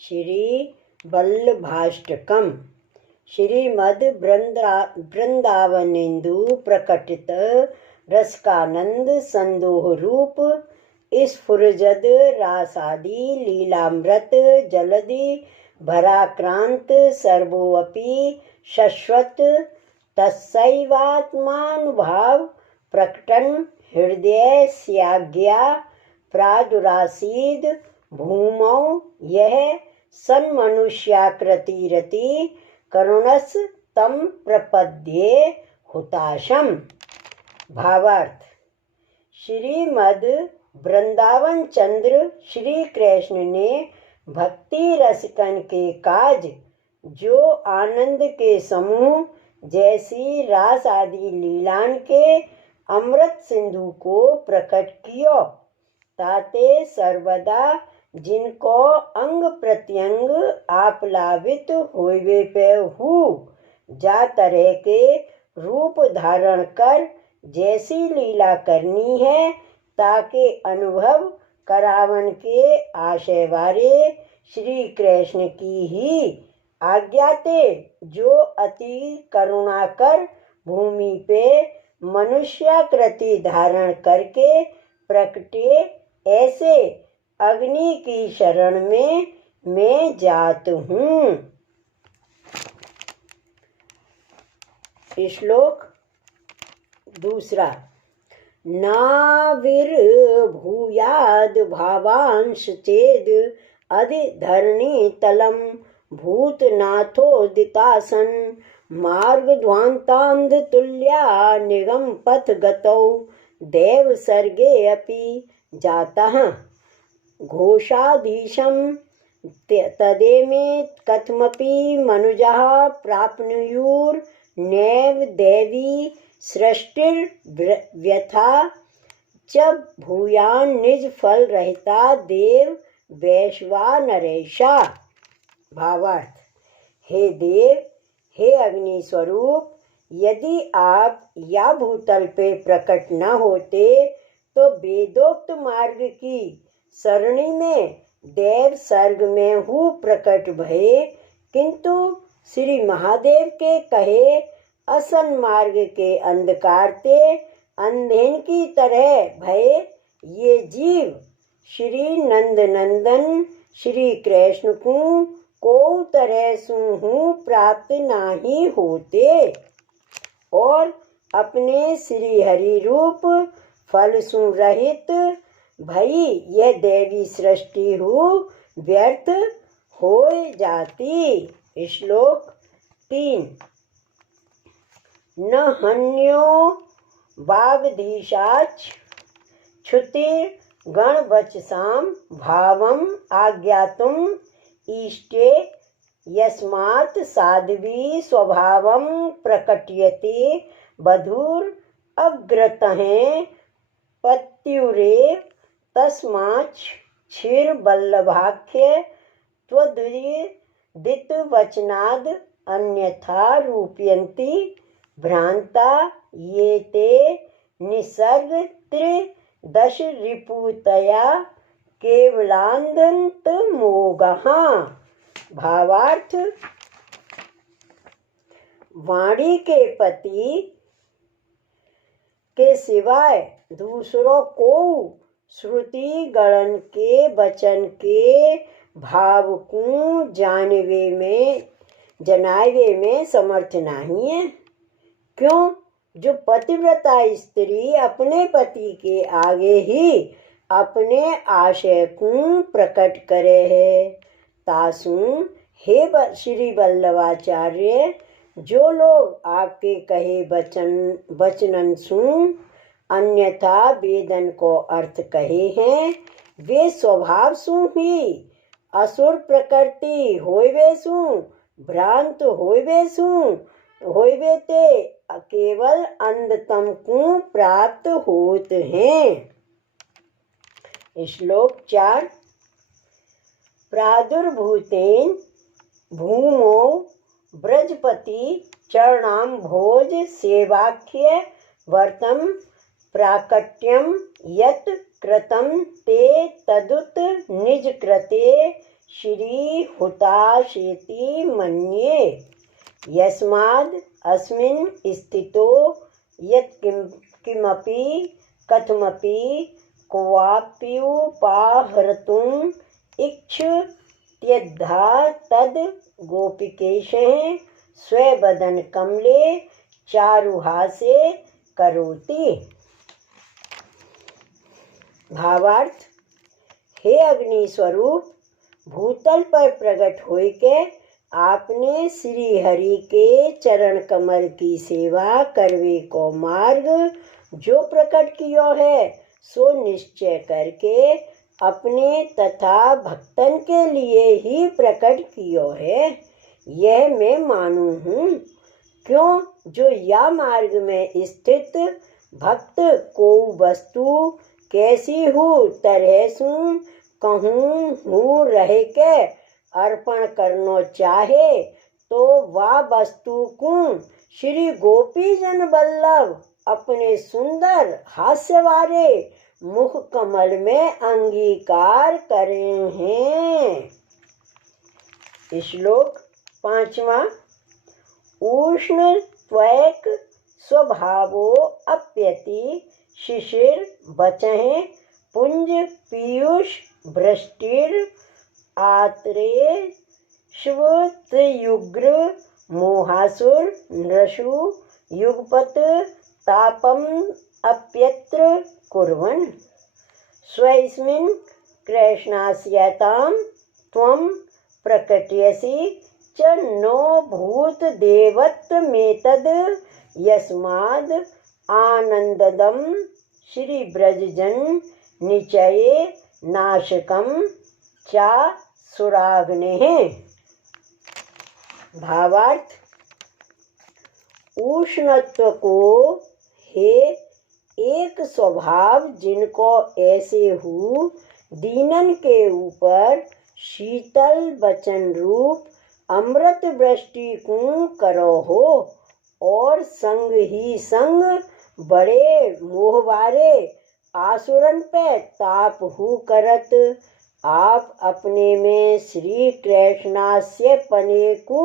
श्री वल्लभाष्टकम्। श्रीमद् वृंदावनेन्दु प्रकटित रसकानंद संदोह रूप स्फुरजद रासादि लीलामृत जलदि भराक्रांत सर्वोऽपि शश्वत तस्सैवात्मानुभाव प्रकटन हृदय स्याज्ञा प्रादुरासीद भूमौ यह सन्मनुष्याकृतिरति करुणस तम प्रपद्ये हुताशम। भावार्थ। श्रीमद वृंदावन चंद्र श्री कृष्ण ने भक्ति रसिकन के काज जो आनंद के समूह जैसी रास आदि लीलान के अमृत सिंधु को प्रकट कियो, ताते सर्वदा जिनको अंग प्रत्यंग आप्लावित होवे पे हु जा तरह के रूप धारण कर जैसी लीला करनी है, ताके अनुभव करावन के आशय वारे श्री कृष्ण की ही आज्ञाते जो अति करुणा कर भूमि पे मनुष्याकृति धारण करके प्रकटे, ऐसे अग्नि की शरण में मैं जात हूँ। श्लोक दूसरा। नाविर्भूयाद भावांश चेद अधिधरणी तलम भूतनाथोदितासन मार्गध्वांतांध तुल्या निगम पथ गतौ देव सर्गे अपि जातः घोषाधीशं तदेमे कथमपि मनुजः प्राप्नुयुर्नैव देवी सृष्टिर्व्यथा च भूयान निज फल रहता देव वैश्वानरेशा। भावार्थ। हे देव, हे अग्नि स्वरूप, यदि आप या भूतल पे प्रकट न होते तो वेदोक्त मार्ग की सरणी में देव सर्ग में हु प्रकट भये, किंतु श्री महादेव के कहे असन मार्ग के अंधकार ते अंधेन की तरह भये ये जीव श्री नंद नंदन श्री कृष्ण को तरह सुहु प्राप्त नाही होते और अपने श्री हरि रूप फल सुरहित भई यह देवी सृष्टि हु व्यर्थ हो जाती। श्लोक 3। न हन्यो वागधीशाच क्षुतिर गणवचसां भावम आज्ञातुम ईष्टे यस्मात् साध्वी स्वभावं प्रकटयति बधुर अग्रतः पत्युरेव तस्माच् क्षीरवल्लभाख्य त्वदुदित वचनाद अन्यथा रूपयन्ति भ्रांता ये ते निसर्ग त्रिदश रिपुतया केवलानंत मोगः। भावार्थ। वाणी के पति के सिवाय दूसरों को श्रुति गणन के वचन के भाव को जनावे में समर्थ नहीं है। क्यों? जो पतिव्रता स्त्री अपने पति के आगे ही अपने आशय को प्रकट करे है, तासु हे श्री वल्लभाचार्य, जो लोग आपके कहे वचनन सुन अन्यथा वेदन को अर्थ कहे हैं, वे स्वभाव सु ही असुर प्रकृति होइवे सु भ्रांत होइवे ते केवल अंधतम को प्राप्त होत हैं। श्लोक 4। प्रादुर्भूतेन भूमौ ब्रजपति चरणाम्भोज सेवाख्य वर्तम प्राकट्यम यत् कृतं ते तदुत निज कृते श्री हुताशेति मन्ये। यस्माद् अस्मिन् स्थितो यत् किमपि कथमपि क्वाप्युपाहर्तुम् इच्छत्यद्धा तद् गोपिकेशः स्वबदन कमले चारुहासे करोति। भावार्थ, हे अग्नि स्वरूप, भूतल पर प्रकट होय के आपने श्री हरि के चरण कमल की सेवा करवे को मार्ग जो प्रकट कियो है, सो निश्चय करके अपने तथा भक्तन के लिए ही प्रकट कियो है, यह मैं मानू हूँ। क्यों, जो या मार्ग में स्थित भक्त को वस्तु कैसी हूँ तरह सु कहूँ हूँ रह के अर्पण करनो चाहे, तो वह वस्तु को श्री गोपी जन वल्लभ अपने सुंदर हास्य वाले मुख कमल में अंगीकार करे हैं। श्लोक 5वां। उष्ण त्वैक स्वभावो अप्यति शिशिर बचहे पुंज पीयूष वृष्टिर आत्रे श्वतयुग्र मोहासुर नृषु युगपत तापम अप्यत्र कुर्वन् स्वस्मिन् कृष्णास्यतां त्वं प्रकटयसि च नो भूत देवत्वमेतद् यस्माद् आनंददं श्री ब्रजजन निचये नाशकं चा सुराग्नेः। भावार्थ, उष्णत्व को हे एक स्वभाव जिनको ऐसे हु दीनन के ऊपर शीतल वचन रूप अमृत वृष्टि को करो हो, और संग ही संग बड़े मोहवारे आसुरन पे ताप हु करत आप अपने में श्री कृष्णास्य पने को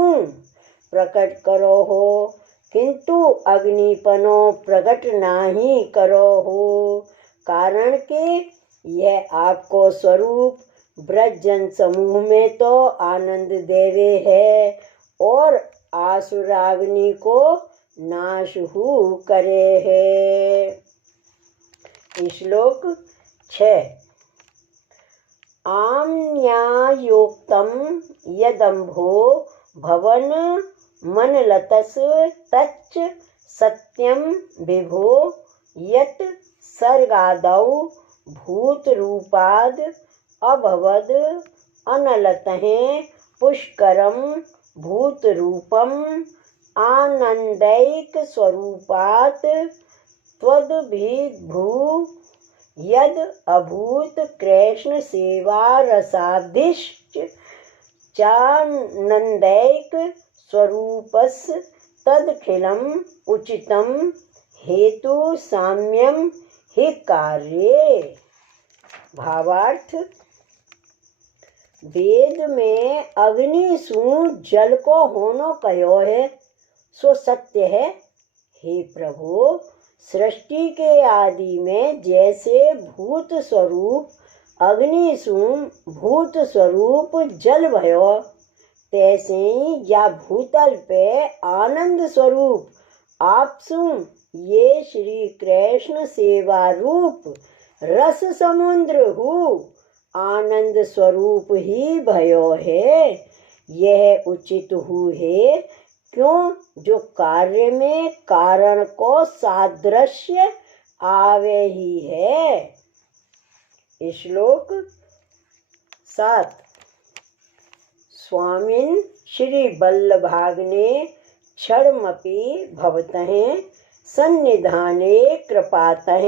प्रकट करो हो, किंतु अग्निपनो प्रकट नाही करो हो, कारण के यह आपको स्वरूप ब्रजजन समूह में तो आनंद देवे है और आसुराग्नि को नाश हु करे है। श्लोक 6। आम्न्यायोक्तं यदम्भो भवन मनलतस तच्च सत्यं विभो यत् सर्गादौ भूत रूपाद अभवद अनलतः पुष्करम भूत रूपम आनंदैक स्वरूपात् त्वद्भिभू यद अभूत कृष्ण सेवा रसाब्धिश्च चानंदैक स्वरूपस् तदखिलम उचितम हेतु साम्यम हि कार्ये। भावार्थ, वेद में अग्नि सु जल को होनो कहो है, सो सत्य है। हे प्रभु, सृष्टि के आदि में जैसे भूत स्वरूप अग्नि सु भूत स्वरूप जल भयो, तैसे ही या भूतल पे आनंद स्वरूप आपसु ये श्री कृष्ण सेवा रूप रस समुद्र हु आनंद स्वरूप ही भयो है। यह उचित हु है, क्यों, जो कार्य में कारण को सादृश्य आवे ही है। श्लोक 7। स्वामिन् श्री वल्लभाग्ने क्षणमपि भवतः सन्निधाने कृपातः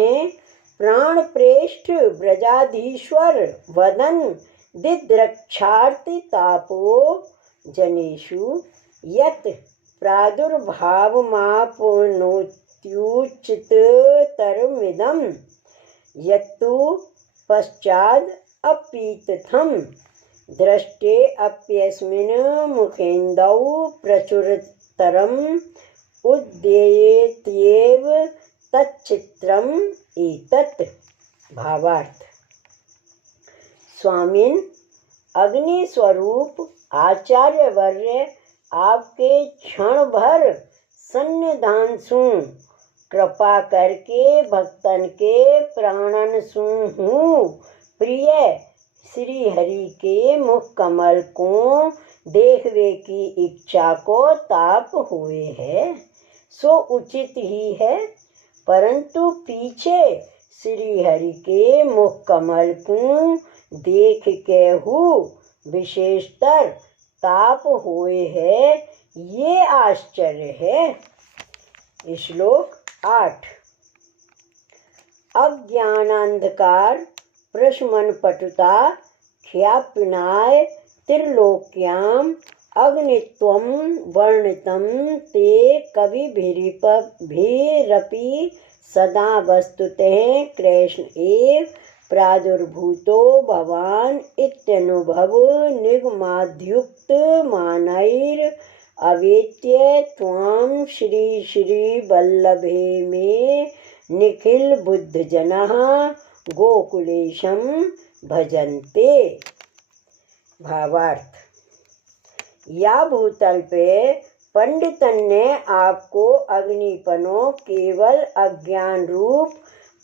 प्राण प्रेष्ठ ब्रजाधीश्वर वदन दिद्रक्षार्ति तापो जनेषु यत् प्रादुर्भावमापनोत्युचिततरमिदं यत्तु पश्चाद् अपीतथम् दृष्टे अप्यस्मिन् मुखेन्दौ प्रचुरतरम् उद्येत्येव तच्चित्रम् एतत्। भावार्थ। स्वामिन, अग्नि स्वरूप आचार्य वर्य आपके क्षण भर सन्निधान सु कृपा करके भक्तन के प्राणन सु हूँ प्रिय श्री हरि के मुख कमल को देखवे की इच्छा को ताप हुए है, सो उचित ही है। परंतु पीछे श्री हरि के मुख कमल को देख के हु विशेषतर ताप हुए है, ये आश्चर्य है। श्लोक 8। अज्ञानांधकार प्रशमन पटुता ख्यापिनाय त्रिलोक्याम अग्नित्वं वर्णितं ते कविभिरपि सदा वस्तुतः कृष्ण एव प्रादुर्भूतो भवान् इत्यनुभव निगमाद्युक्त मानैर अवेत्य त्वां श्री श्री वल्लभे में निखिल बुद्ध जनः गोकुलेशम भजन्ते। भावार्थ। या भूतल पे पंडितन ने आपको अग्निपनो केवल अज्ञान रूप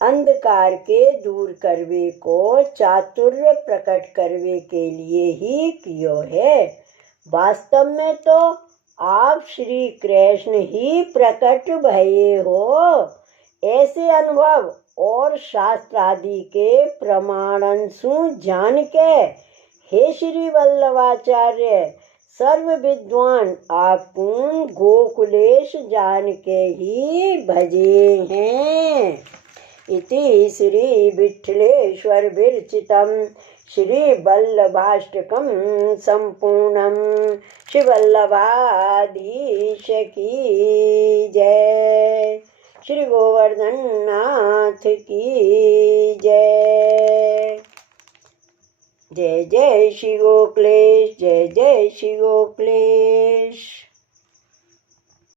अंधकार के दूर करवे को चातुर्य प्रकट करवे के लिए ही कियो है। वास्तव में तो आप श्री कृष्ण ही प्रकट भये हो। ऐसे अनुभव और शास्त्र आदि के प्रमाणंसु जान के हे श्री वल्लभाचार्य सर्व विद्वान आपको गोकुलेश जान के ही भजे हैं। इति श्री विठलेश्वर विरचितम श्री वल्लभाष्टकम संपूर्णम। श्री वल्लभाधीश की जय। श्री गोवर्धन नाथ की जय। जय जय श्री गोकुलेश, जय जय श्री गोकुलेश।